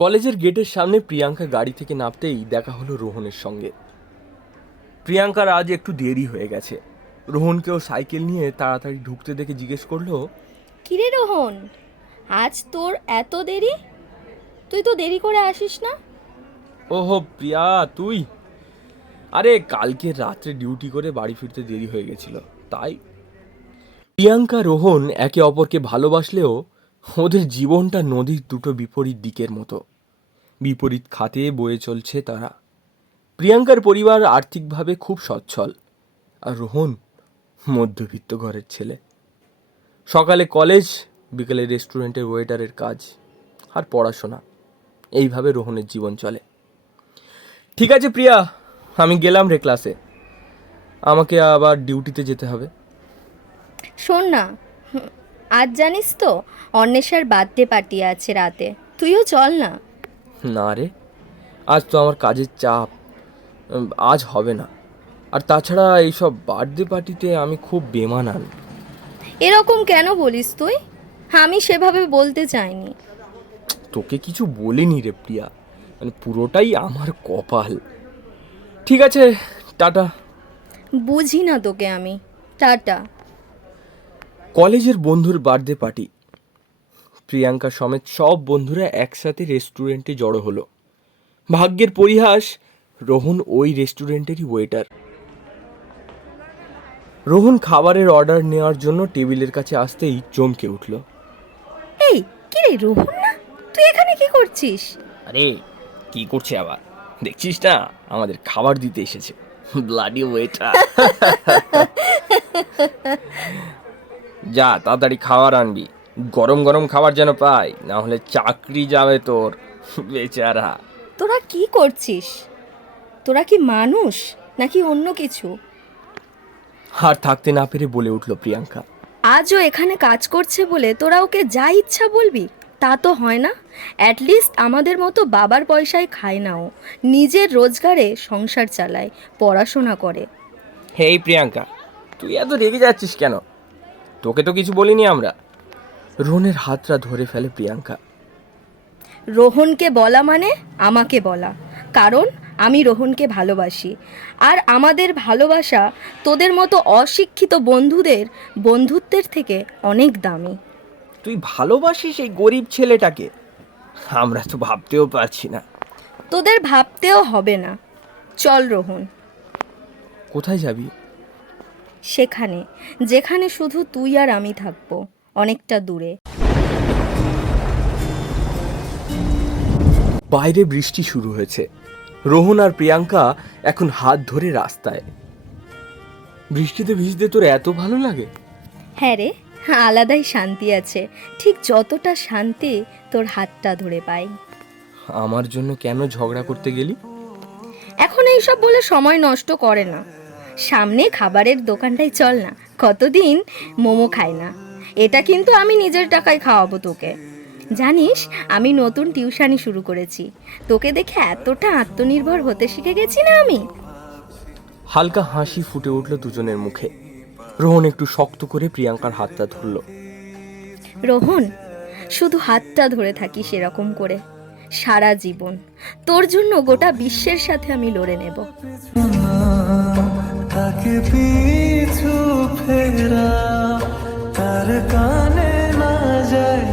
কলেজের গেটের সামনে প্রিয়াঙ্কা গাড়ি থেকে নামতেই দেখা হলো রোহনের সঙ্গে। প্রিয়াঙ্কার আজ একটু দেরি হয়ে গেছে। রোহনকেও সাইকেল নিয়ে তাড়াতাড়ি ঢুকতে দেখে জিজ্ঞেস করলো, কিরে রোহন, আজ তোর এত দেরি? তুই তো দেরি করে আসিস না। ওহো প্রিয়া তুই? আরে কালকে রাত্রে ডিউটি করে বাড়ি ফিরতে দেরি হয়ে গেছিল তাই। প্রিয়াঙ্কা রোহন একে অপরকে ভালোবাসলেও ওদের জীবনটা নদীর দুটো বিপরীত দিকের মতো। বিপরীত খাতে বয়ে চলছে তারা। প্রিয়াঙ্কার পরিবার আর্থিকভাবে খুব সচ্ছল, আর রোহন মধ্যবিত্ত ঘরের ছেলে। সকালে কলেজ, বিকেলে রেস্টুরেন্টের ওয়েটারের কাজ আর পড়াশোনা, এইভাবে রোহনের জীবন চলে। ঠিক আছে প্রিয়া, আমি গেলাম রে ক্লাসে, আমাকে আবার ডিউটিতে যেতে হবে। শোন না, আজ জানিস তো অন্বেষার বার্থডে পার্টি আছে রাতে, তুইও চল না। না রে, আজ তো আমার কাজের চাপ, আজ হবে না। আর তাছাড়া এইসব বার্থডে পার্টিতে আমি খুব বেমানান। এরকম কেন বলিস তুই? আমি সেভাবে বলতে চাইনি। তোকে কিছু বলিনি রে প্রিয়া, মানে পুরোটাই আমার কপাল। ঠিক আছে, টাটা। বুঝি না তোকে আমি। টাটা। কলেজের বন্ধুর বার্থডে পার্টি। প্রিয়াঙ্কা সমেত সব বন্ধুরা একসাথে রেস্টুরেন্টে জড়ো হলো। ভাগ্যের পরিহাস, রোহন ওই রেস্টুরেন্টেরই ওয়েটার। রোহন খাবারের অর্ডার নেওয়ার জন্য টেবিলের কাছে আসতেই চমকে উঠল। এই, কি রে রোহন না? তুই এখানে কি করছিস? আরে কি করছে আবার, দেখছিস না আমাদের খাবার দিতে এসেছে ব্লাডি ওয়েটার। যা তাড়াতাড়ি খাবার আনবি, গরম গরম খাবার যেন পাই, না হলে চাকরি যাবে তোর বেচারা। তোরা কি করছিস? তোরা কি মানুষ নাকি অন্য কিছু? আর থাকতে না পেরে বলে উঠল প্রিয়াঙ্কা। আজও এখানে কাজ করছে বলে তোরা ওকে যা ইচ্ছা বলবি? তা তো হয় না। অ্যাটলিস্ট আমাদের মতো বাবার পয়সায় খায় না ও, নিজের রোজগারে সংসার চালায়, পড়াশোনা করে। হেই প্রিয়াঙ্কা, তুই এত রেগে যাচ্ছিস কেন? তোকে তো কিছু বলিনি আমরা। রোহনের হাতটা ধরে ফেলে প্রিয়াঙ্কা। রোহনকে বলা মানে আমাকে বলা, কারণ আমি রোহনকে ভালোবাসি। আর আমাদের ভালোবাসা তোদের মতো অশিক্ষিত বন্ধুদের বন্ধুত্বের থেকে অনেক দামি। তুই ভালোবাসিস এই গরিব ছেলেটাকে? আমরা তো ভাবতেও পারছি না। তোদের ভাবতেও হবে না। চল রোহন। কোথায় যাবি? সেখানে যেখানে শুধু তুই আর আমি থাকবো, অনেকটা দূরে। বাইরে বৃষ্টি শুরু হয়েছে। রোহন আর প্রিয়াঙ্কা এখন হাত ধরে রাস্তায়। বৃষ্টিতে ভিজতে তোর এত ভালো লাগে? হ্যাঁ রে, আলাদাই শান্তি আছে, ঠিক যতটা শান্তি তোর হাতটা ধরে পাই। আমার জন্য কেন ঝগড়া করতে গেলি? এখন এইসব বলে সময় নষ্ট করে না। সামনে খাবারের দোকানটায় চল না, কতদিন মোমো খাই না। এটা কিন্তু আমি নিজের টাকায় খাওয়াবো তোকে। জানিস, আমি নতুন টিউশনি শুরু করেছি। তোকে দেখে এতটা আত্মনির্ভর হতে শিখে গেছি না আমি। হালকা হাসি ফুটে উঠল দুজনের মুখে। রোহন একটু শক্ত করে প্রিয়াঙ্কার হাতটা ধরল। রোহন, শুধু হাতটা ধরে থাকি সেরকম করে সারা জীবন। তোর জন্য গোটা বিশ্বের সাথে আমি লড়ে নেব। তাকে পিছু ফেরা, তার কানে না যায়